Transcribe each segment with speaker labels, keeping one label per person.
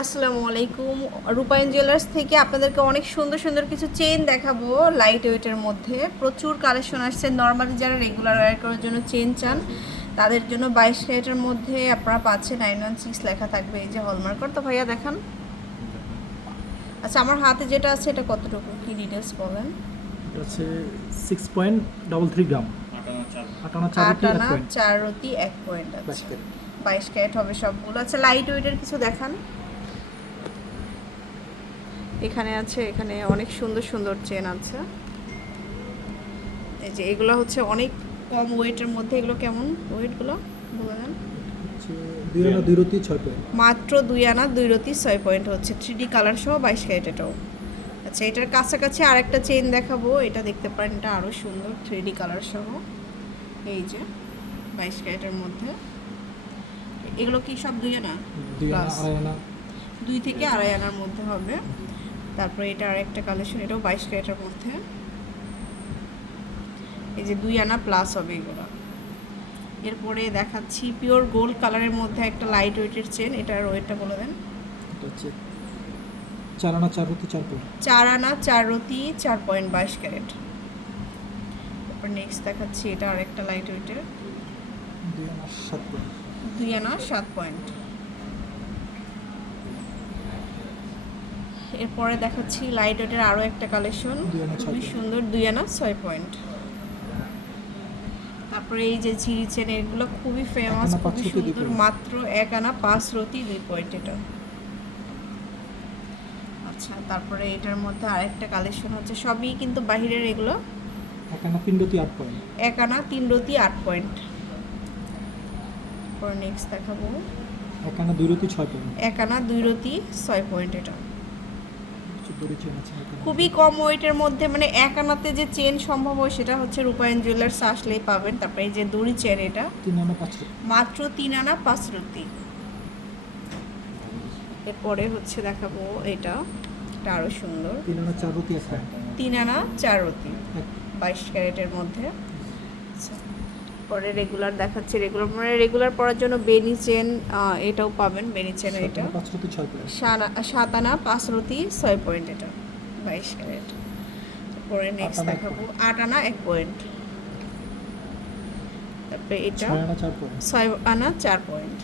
Speaker 1: আসসালামু আলাইকুম। রূপায়ণ জুয়েলার্স থেকে আপনাদেরকে অনেক সুন্দর সুন্দর কিছু চেন দেখাবো লাইট ওয়েটের মধ্যে। প্রচুর কালেকশন আসছে। নর্মালি যারা রেগুলার ওয়্যার করার জন্য চেন চান তাদের জন্য বাইশ ক্যারেটের মধ্যে আপনারা পাচ্ছেন নাইন ওয়ান সিক্স লেখা থাকবে এই যে হলমার্কার তো ভাইয়া দেখান। আচ্ছা আমার হাতে যেটা আছে এটা কতটুকু? কি ডিটেলস বলেন?
Speaker 2: হচ্ছে six point double three gram আটানা চার
Speaker 1: আট
Speaker 2: এক পয়েন্ট
Speaker 1: চার রতি এক পয়েন্ট
Speaker 2: বাইশ
Speaker 1: আছে বাইশ ক্যারেট হবে সবগুলো। আচ্ছা লাইট ওয়েটের কিছু দেখান। এখানে আছে এখানে অনেক সুন্দর সুন্দর চেন আছে। এই যে এগুলো হচ্ছে অনেক কম ওয়েটের মধ্যে এগুলো কেমন ওয়েটগুলো বলে দেন। মাত্র দুই আনা দুই রতি ছয় পয়েন্ট হচ্ছে। থ্রি ডি কালার সহ বাইশ ক্যারেট এটাও। আচ্ছা এটার কাছাকাছি আরেকটা চেন দেখাবো। এটা দেখতে পারেন এটা আরও সুন্দর থ্রি ডি কালার সহ। এই যে বাইশ ক্যারেটের মধ্যে। এগুলো কি সব দুই আনা।
Speaker 2: দুই
Speaker 1: থেকে আড়াই আনার মধ্যে হবে। তারপরে এটা আরেকটা কালেকশন এটাও বাইশ ক্যারেটের মধ্যে। এই যে দুই আনা প্লাস হবে এগুলো। এরপরে দেখাচ্ছি পিওর গোল্ড কালারের মধ্যে একটা লাইট ওয়েটের চেন এটার ওয়েটটা বলে দেন।
Speaker 2: চার আনা চার রুটি চার পয়েন্ট
Speaker 1: চার আনা চার রতি চার পয়েন্ট বাইশ ক্যারেট। তারপর নেক্সট দেখাচ্ছি এটা আরেকটা লাইট ওয়েটের
Speaker 2: দুই আনা সাত পয়েন্ট
Speaker 1: দুই আনা সাত পয়েন্ট এরপরে দেখাচ্ছি লাইট ওয়েটের আরও একটা কালেকশন খুবই সুন্দর দুই আনা ছয় পয়েন্ট তারপরে এই যে ঝিরি চেন এগুলো খুবই ফেমাস খুবই সুন্দর মাত্র এক আনা পাঁচ রতি দুই পয়েন্ট এটা। আচ্ছা তারপরে এটার মধ্যে আরেকটা কালেকশন হচ্ছে সবই কিন্তু বাহিরের এগুলো।
Speaker 2: এক আনা তিন রুটি আট পয়েন্ট
Speaker 1: এক আনা তিন রতি আট পয়েন্ট নেক্সট দেখাবো।
Speaker 2: এক আনা দুই রুটি ছয় পয়েন্ট
Speaker 1: এক আনা দুই রতি ছয় পয়েন্ট এটা
Speaker 2: হচ্ছে দড়ি চেন আছে এক আনা।
Speaker 1: খুবই কম ওয়েটের মধ্যে মানে এক আনাতে যে চেন সম্ভব হয় সেটা হচ্ছে রূপায়ণ জুয়েলার্স আসলেই পাবেন। তারপরে এই যে দড়ি চেন এটা মাত্র তিন আনা পাঁচ রতি এরপরে হচ্ছে দেখাবো এটা এটা আরও সুন্দর।
Speaker 2: তিন আনা চার এক
Speaker 1: তিন আনা চার রতি বাইশ ক্যারেটের মধ্যে। আচ্ছা। পরে রেগুলার দেখাচ্ছে। রেগুলার মানে রেগুলার পড়ার জন্য বেনি চেন এটাও পাবেন। বেনি চেন এটা। সাত আনা পাঁচ রতি ছয় পয়েন্ট এটা। বাইশ ক্যারেট পরে নেক্সট দেখাবো। আট আনা এক পয়েন্ট তারপরে এটা
Speaker 2: ছয় আনা চার পয়েন্ট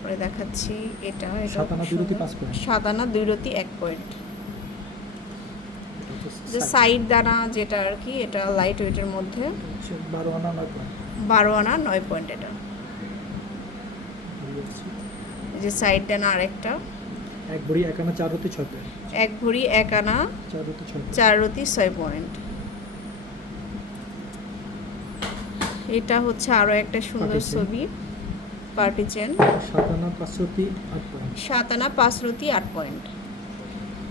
Speaker 1: পরে দেখাচ্ছি এটা এটা
Speaker 2: সাত আনা দুই রতি
Speaker 1: এক পয়েন্ট যে
Speaker 2: সাইড।
Speaker 1: দানা যেটা আর কি এটা লাইট ওয়েটের মধ্যে।
Speaker 2: বারো আনা নয় পয়েন্ট
Speaker 1: বারো আনা নয় পয়েন্ট এটা। যে সাইড দানা আরেকটা।
Speaker 2: এক ভরি এক আনা চার রুটি ছয় পয়েন্ট
Speaker 1: এক ভরি এক আনা
Speaker 2: চার রুটি ছয়
Speaker 1: চার রতি ছয় পয়েন্ট এটা হচ্ছে আরও একটা সুন্দর ছবি। পার্টি চেন
Speaker 2: সাত আনা পাঁচ রুটি আট পয়েন্ট
Speaker 1: সাত আনা পাঁচ রতি আট পয়েন্ট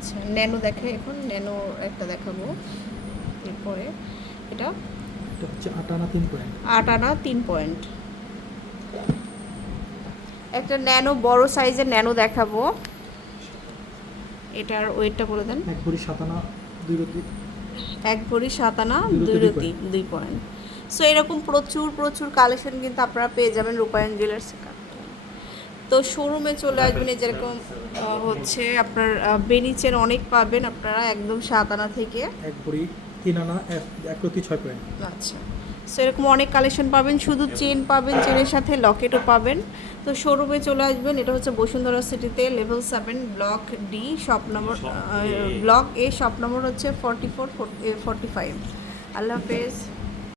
Speaker 1: আচ্ছা ন্যানো দেখে এখন ন্যানো একটা দেখাবো। এরপরে এটা
Speaker 2: এটা হচ্ছে আট আনা তিন পয়েন্ট।
Speaker 1: আট আনা তিন পয়েন্ট। একটা ন্যানো বড় সাইজের ন্যানো দেখাবো। এটার ওয়েটটা বলে দেন।
Speaker 2: এক ভরি সাত আনা দুই রুটি
Speaker 1: এক ভরি সাত আনা
Speaker 2: দুই
Speaker 1: দুই
Speaker 2: রতি, দুই
Speaker 1: রতি দুই পয়েন্ট। সো এরকম প্রচুর প্রচুর কালেকশন কিন্তু আপনারা পেয়ে যাবেন রূপায়ণ জুয়েলার্স তো শোরুমে চলে আসবেন এই যেরকম হচ্ছে আপনার বেনিচের অনেক পাবেন আপনারা একদম সাত আনা থেকে।
Speaker 2: এক ভরি তিন আনা এক- রুটি ছয় পয়েন্ট
Speaker 1: আচ্ছা। সো এরকম অনেক কালেকশন পাবেন শুধু চেন পাবেন চেনের সাথে লকেটও পাবেন। তো শোরুমে চলে আসবেন এটা হচ্ছে বসুন্ধরা সিটিতে level seven block D shop number block A shop number হচ্ছে ফর্টি ফোর ফোর্টি ফাইভ আল্লাহ হাফেজ।